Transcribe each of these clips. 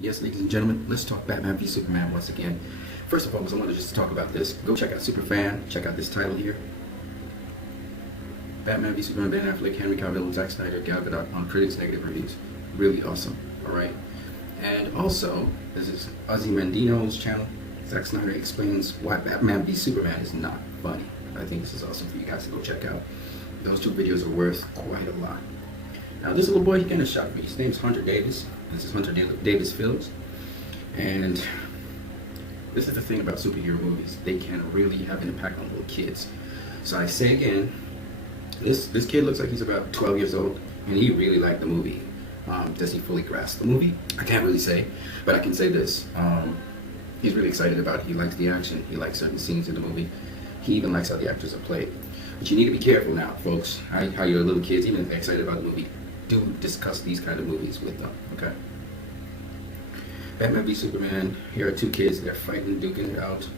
Yes, ladies and gentlemen, let's talk Batman v Superman once again. First and foremost, I wanted just to talk about this. Go check out Superfan, check out this title here. Batman v Superman, Ben Affleck, Henry Cavill, Zack Snyder, Gal Gadot on critics' negative reviews. Really awesome, alright? And also, this is Ozymandiano's channel. Zack Snyder explains why Batman v Superman is not funny. I think this is awesome for you guys to go check out. Those two videos are worth quite a lot. Now this little boy, he kind of shocked me. His name's Hunter Davis. This is Hunter Davis Films. And this is the thing about superhero movies. They can really have an impact on little kids. So I say again, this kid looks like he's about 12 years old, and he really liked the movie. Does he fully grasp the movie? I can't really say, but I can say this. He's really excited about it. He likes the action. He likes certain scenes in the movie. He even likes how the actors are played. But you need to be careful now, folks, how your little kids, even if they're excited about the movie, do discuss these kind of movies with them, okay? Batman v Superman, here are two kids, they're fighting, duking it out.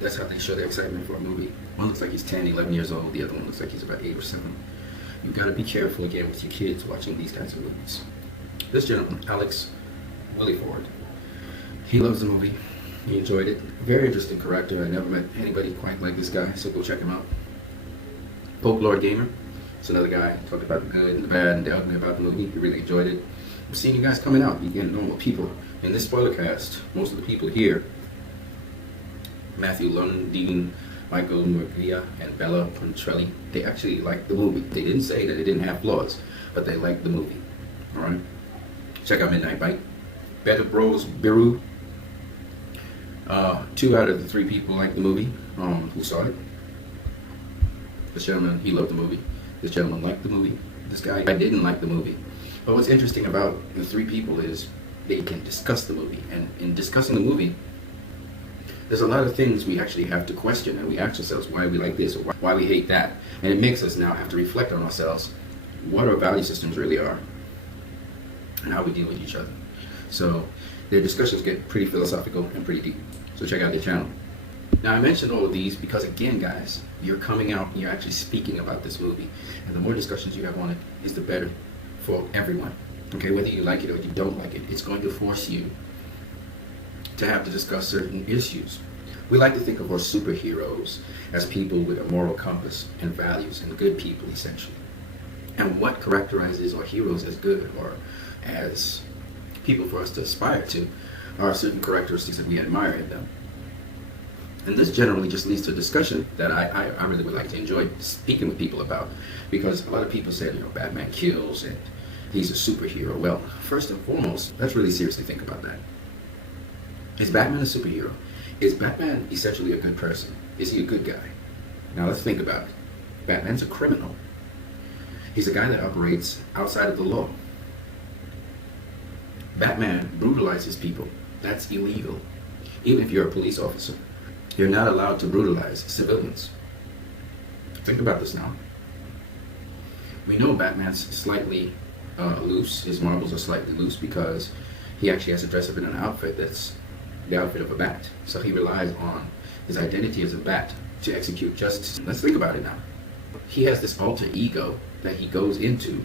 That's how they show their excitement for a movie. One looks like he's 10, 11 years old, the other one looks like he's about 8 or 7. You've got to be careful again with your kids watching these kinds of movies. This gentleman, Alex Williford, he loves the movie. He enjoyed it. Very interesting character. I never met anybody quite like this guy, so go check him out. Pope Lord Gamer. It's another guy talked about the good and the bad and the ugly about the movie. He really enjoyed it. I'm seeing you guys coming out, being normal people. In this spoiler cast, most of the people here, Matthew Lundin, Michael Murgia, and Bella Pontrelli, they actually liked the movie. They didn't say that it didn't have flaws, but they liked the movie. Alright? Check out Midnight Bite. Better Bros Biru. 2 out of the 3 people liked the movie who saw it. This gentleman, he loved the movie. This gentleman liked the movie. This guy, I didn't like the movie. But what's interesting about the 3 people is they can discuss the movie. And in discussing the movie, there's a lot of things we actually have to question, and we ask ourselves why we like this or why we hate that. And it makes us now have to reflect on ourselves, what our value systems really are, and how we deal with each other. So their discussions get pretty philosophical and pretty deep. So check out their channel. Now I mentioned all of these because again guys, you're coming out and you're actually speaking about this movie. And the more discussions you have on it is the better for everyone. Okay, whether you like it or you don't like it, it's going to force you to have to discuss certain issues. We like to think of our superheroes as people with a moral compass and values and good people essentially. And what characterizes our heroes as good or as people for us to aspire to are certain characteristics that we admire in them. And this generally just leads to a discussion that I really would like to enjoy speaking with people about, because a lot of people said, you know, Batman kills and he's a superhero. Well, first and foremost, let's really seriously think about that. Is Batman a superhero? Is Batman essentially a good person? Is he a good guy? Now let's think about it. Batman's a criminal. He's a guy that operates outside of the law. Batman brutalizes people. That's illegal. Even if you're a police officer, you're not allowed to brutalize civilians. Think about this now. We know Batman's slightly loose. His marbles are slightly loose because he actually has to dress up in an outfit that's the outfit of a bat. So he relies on his identity as a bat to execute justice. Let's think about it now. He has this alter ego that he goes into,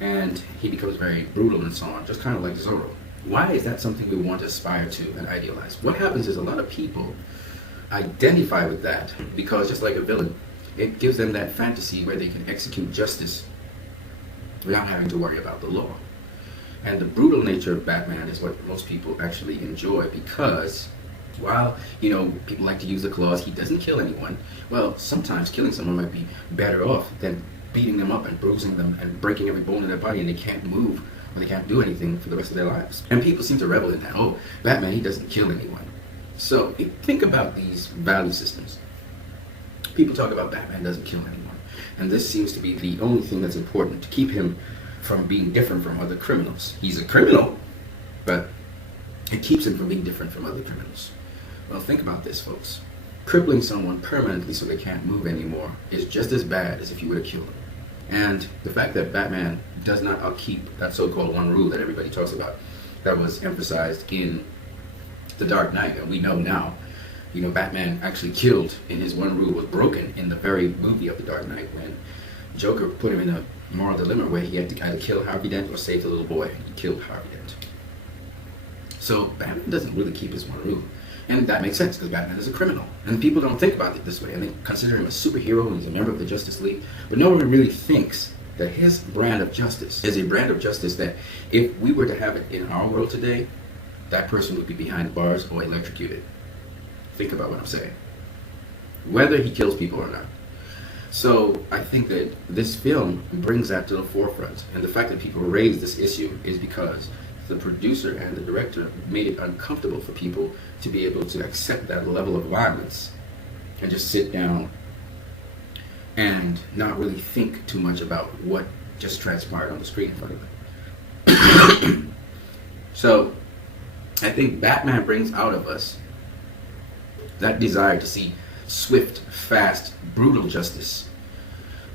and he becomes very brutal and so on, just kind of like Zorro. Why is that something we want to aspire to and idealize? What happens is a lot of people identify with that because, just like a villain, it gives them that fantasy where they can execute justice without having to worry about the law. And the brutal nature of Batman is what most people actually enjoy, because while, you know, people like to use the clause, he doesn't kill anyone. Well, sometimes killing someone might be better off than beating them up and bruising them and breaking every bone in their body, and they can't move or they can't do anything for the rest of their lives. And people seem to revel in that. Oh, Batman, he doesn't kill anyone. So think about these value systems. People talk about Batman doesn't kill anyone, and this seems to be the only thing that's important to keep him from being different from other criminals. He's a criminal, but it keeps him from being different from other criminals. Well, think about this, folks. Crippling someone permanently so they can't move anymore is just as bad as if you would have killed them. And the fact that Batman does not upkeep that so-called one rule that everybody talks about, that was emphasized in The Dark Knight, and we know now, you know, Batman actually killed, and his one rule was broken in the very movie of The Dark Knight when Joker put him in a moral dilemma where he had to either kill Harvey Dent or save the little boy, and he killed Harvey Dent. So Batman doesn't really keep his one rule. And that makes sense because Batman is a criminal. And people don't think about it this way. And they consider him a superhero and he's a member of the Justice League. But no one really thinks that his brand of justice is a brand of justice that if we were to have it in our world today, that person would be behind bars or electrocuted. Think about what I'm saying. Whether he kills people or not. So I think that this film brings that to the forefront. And the fact that people raise this issue is because the producer and the director made it uncomfortable for people to be able to accept that level of violence and just sit down and not really think too much about what just transpired on the screen in front of them. So I think Batman brings out of us that desire to see swift, fast, brutal justice,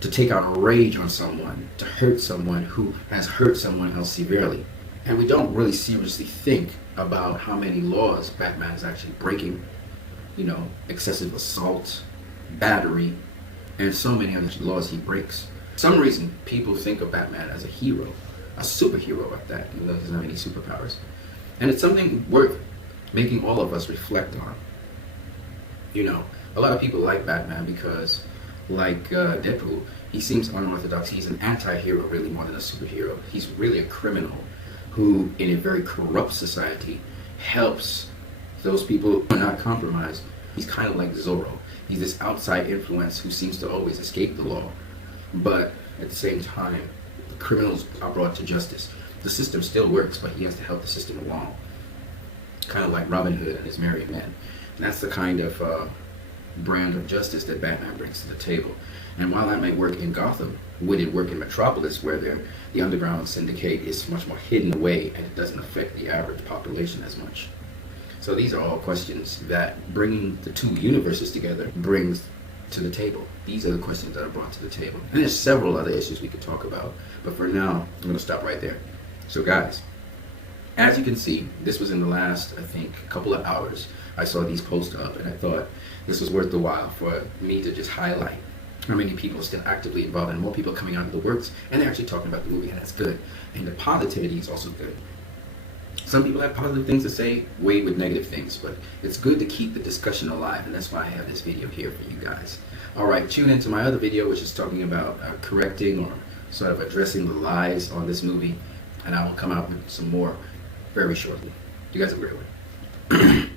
to take out rage on someone, to hurt someone who has hurt someone else severely. And we don't really seriously think about how many laws Batman is actually breaking. You know, excessive assault, battery, and so many other laws he breaks. For some reason, people think of Batman as a hero, a superhero at that, even though he doesn't have any superpowers. And it's something worth making all of us reflect on. You know, a lot of people like Batman because, like Deadpool, he seems unorthodox. He's an anti-hero really more than a superhero. He's really a criminal who, in a very corrupt society, helps those people who are not compromised. He's kind of like Zorro. He's this outside influence who seems to always escape the law. But at the same time, the criminals are brought to justice. The system still works, but he has to help the system along. Kind of like Robin Hood and his merry men. And that's the kind of brand of justice that Batman brings to the table. And while that may work in Gotham, would it work in Metropolis, where the underground syndicate is much more hidden away and it doesn't affect the average population as much? So these are all questions that bringing the two universes together brings to the table. These are the questions that are brought to the table. And there's several other issues we could talk about, but for now, I'm going to stop right there. So guys, as you can see, this was in the last, I think, couple of hours. I saw these posts up and I thought this was worth the while for me to just highlight how many people are still actively involved and more people coming out of the works and they're actually talking about the movie, and that's good. And the positivity is also good. Some people have positive things to say, weighed with negative things, but it's good to keep the discussion alive, and that's why I have this video here for you guys. Alright, tune into my other video, which is talking about correcting or sort of addressing the lies on this movie, and I will come out with some more very shortly. You guys have a great one.